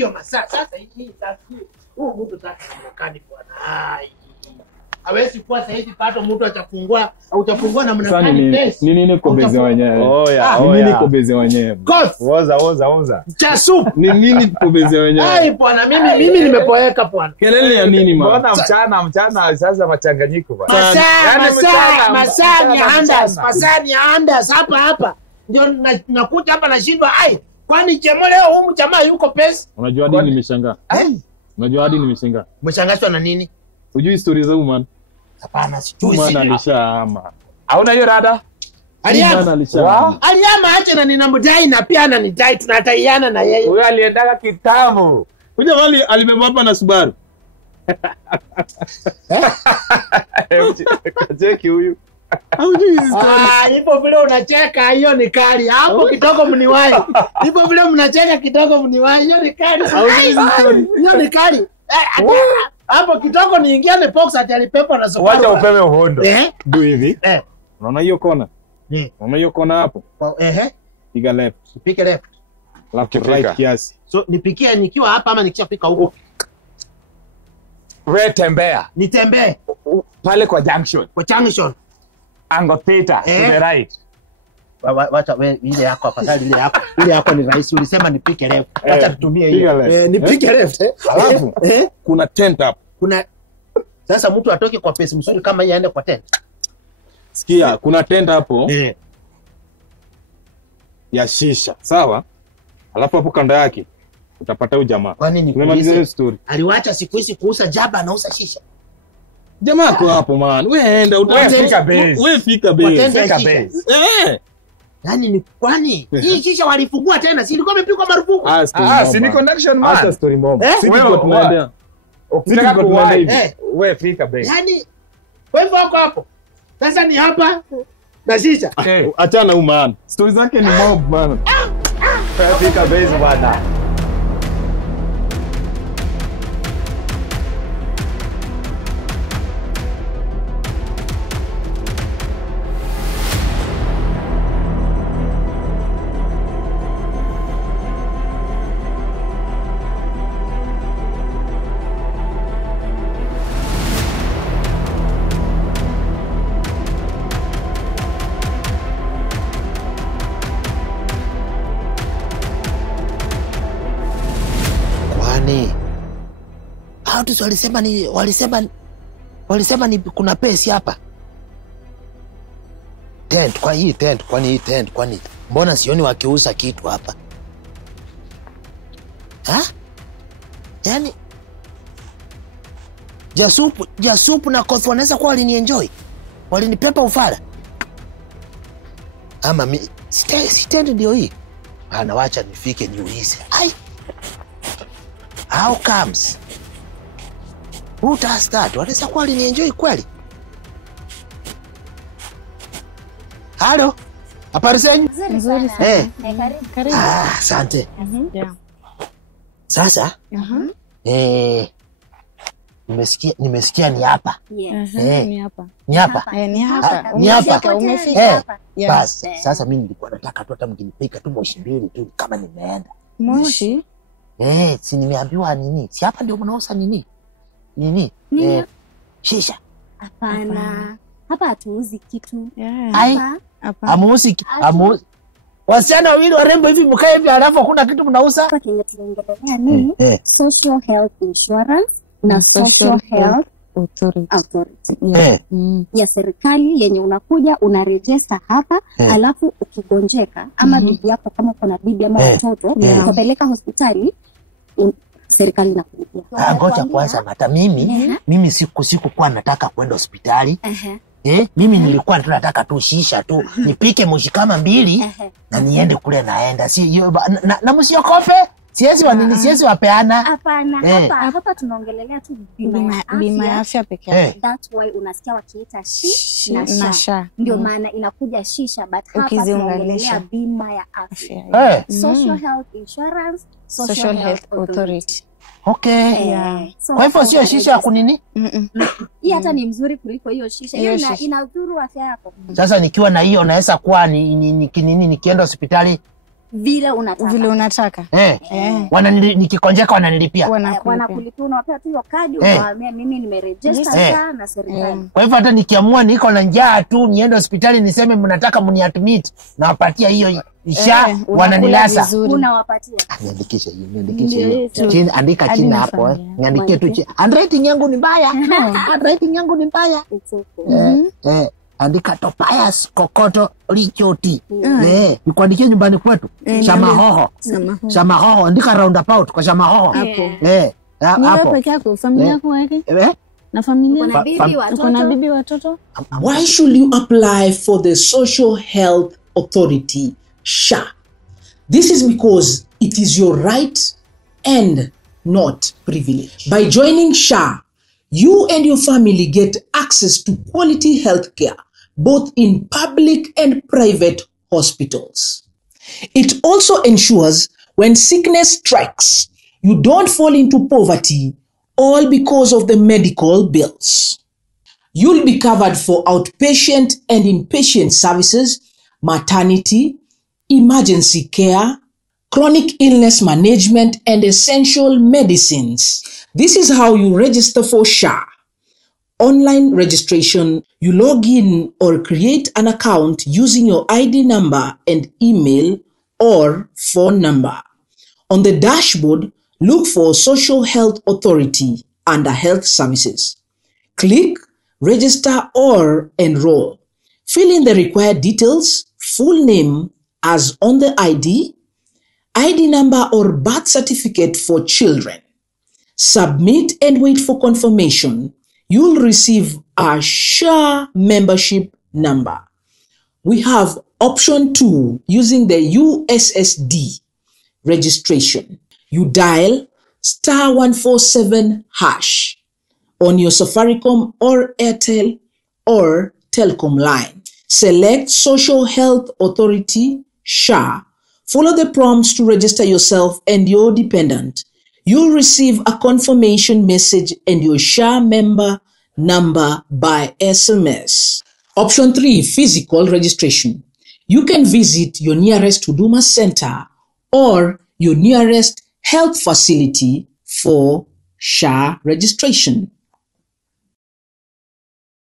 ndio masaa. Sasa hii sasa huu mtu sasa anakani bwana. Hawezi kuwa sasa hivi pato mtu atafungua au utafungua na mnakani pesa. Nini kobeze wenyewe? Nini kobeze wenyewe? Oza. Chasup. Nini kobeze wenyewe? Ai bwana mimi nimepoeka bwana. Kelele ya nini man? Mbona mchana sasa machanganyiko bwana. Masaa ni andas hapa. Ndio nakuta hapa nashindwa kwani chemo leo humu jamaa yuko pesa. Unajua hadi nimeshangaa. Unajua hadi nimeshangaa. Umeshangazwa na nini? Unajui stories za man? Hapana sijui. Man alishama. Hauna hiyo rada? Aliama acha na ninamdai na pia ananidai tunataiana na yeye. Huyo aliendaka kitamu. Huyo wali alibeba hapa na Subaru. Kacheki huyu. Ipo vile unacheka hiyo ni kali. Hapo kidogo mniwahi. Ipo vile mnacheka kidogo mniwahi. Hiyo ni kali. Hiyo ni kali. Hapo kidogo niingiane box ati alipepa na Subaru. Wacha upewe uhondo. Do hivi. Unaona hiyo kona? Unaona hiyo kona hapo? Piga left. Pika left. Left right kiasi. So nipikie nikiwa hapa ama nikishafika huko? Wewe tembea. Nitembee Pale kwa junction. Kwa junction. Angle theta to the right. Wacha wewe ile yako afadhali ile yako. Ile yako ni rahisi ulisema nipike left. Acha tutumie hiyo. Nipike left. Alafu kuna tent hapo. Kuna sasa mtu atoke kwa pesa mzuri kama yeye aende kwa tent. Sikia, kuna tent hapo. Ya shisha, sawa? Alafu hapo kando yake utapata huyu jamaa. Kwani ni kumaliza story. Aliwacha siku hizi kuuza jaba anauza shisha. Jamaa kwa hapo man. Wewe enda utafika base. Wewe fika base. Yaani ni kwani hii shisha walifungua tena si ilikuwa imepigwa marufuku? Si ni connection man. Hata story mob. Wewe tunaendea. Ukitaka kuwahi wewe fika base. Yaani wewe wako hapo. Sasa ni hapa na shisha. Achana huyu man. Stories zake ni mob man. Fika base bwana. Watu walisema ni kuna pesa hapa. Tent, kwa hii tent, kwani mbona sioni wakiuza kitu hapa? Yaani Jasupu na Kofi wanaweza kuwa walinienjoy. Walinipepa ufala. Ama tent ndio hii. Wacha nifike niulize. How comes? Who does that? Wanaweza kuwa walinienjoy kweli? Halo? Habari zenu? Nzuri sana. Karibu. Asante. Sasa? Nimesikia ni hapa. Ni hapa. Ni hapa? Ni hapa. Umefika hapa. Basi, sasa mimi nilikuwa nataka tu hata mkinipika tu moshi mbili tu kama nimeenda. Moshi? Si nimeambiwa nini? Si hapa ndio mnauza nini? Shisha. Hapana. Hapa hatuuzi kitu. Hapa. Amuuzi. Wasichana wawili warembo hivi mkae hivi alafu hakuna kitu mnauza? Kwa Kenya tunaongelea nini? Social health insurance na social health authority. Ya serikali yenye unakuja unaregister hapa, alafu ukigonjeka ama bibi yako kama uko na bibi ama watoto ukapeleka hospitali serikali inakulipia. Ngoja kwanza hata mimi sikuwa nataka kwenda hospitali. Mimi nilikuwa nataka tu shisha tu nipike moshi kama mbili na niende kule naenda. Si na msiokope. Siwezi wapeana. Hapana, hapa tunaongelelea tu bima ya afya pekee yake. That's why unasikia wakiita na sha. Ndio maana inakuja shisha, but hapa tunaongelelea bima ya afya. Social health insurance, social health authority. Okay. Kwa hivyo sio shisha kunini? Hii hata ni mzuri kuliko hiyo shisha. Hiyo inadhuru afya yako. Sasa nikiwa na hiyo naweza kuwa ni nikienda hospitali vile unataka. Nikikonjeka wananilipia. Wanakulipia, unawapewa tu hiyo kadi, unawaambia mimi nimeregister na serikali. Kwa hivyo hata nikiamua niko na njaa tu niende hospitali niseme mnataka mniadmit, nawapatia hiyo SHA, wananilasa. Unawapatia. Niandikishe hiyo. Chini andika chini hapo. Niandikie tu chini. Handwriting yangu ni mbaya. Handwriting yangu ni mbaya. Andika Topias Kokoto Lichoti. Nikuandikie nyumbani kwetu. Shamahoho. Andika roundabout kwa Shamahoho. Hapo peke yako, familia yako wake? Na familia kuna bibi watoto? Why should you apply for the Social Health Authority, SHA? This is because it is your right and not privilege. By joining SHA, you and your family get access to quality healthcare, both in public and private hospitals. It also ensures when sickness strikes, you don't fall into poverty, all because of the medical bills. You'll be covered for outpatient and inpatient services, maternity, emergency care, chronic illness management, and essential medicines. This is how you register for SHA. Online registration, you log in or create an account using your ID number and email or phone number. On the dashboard, look for Social Health Authority under Health Services. Click Register or Enroll. Fill in the required details, full name as on the ID number or birth certificate for children. Submit and wait for confirmation. You'll receive a SHA membership number. We have option 2 using the USSD registration. You dial *147# on your Safaricom or Airtel or Telcom line. Select Social Health Authority, SHA. Follow the prompts to register yourself and your dependent. You'll receive a confirmation message and your SHA member number by SMS. Option 3, physical registration. You can visit your nearest Huduma Center or your nearest health facility for SHA registration.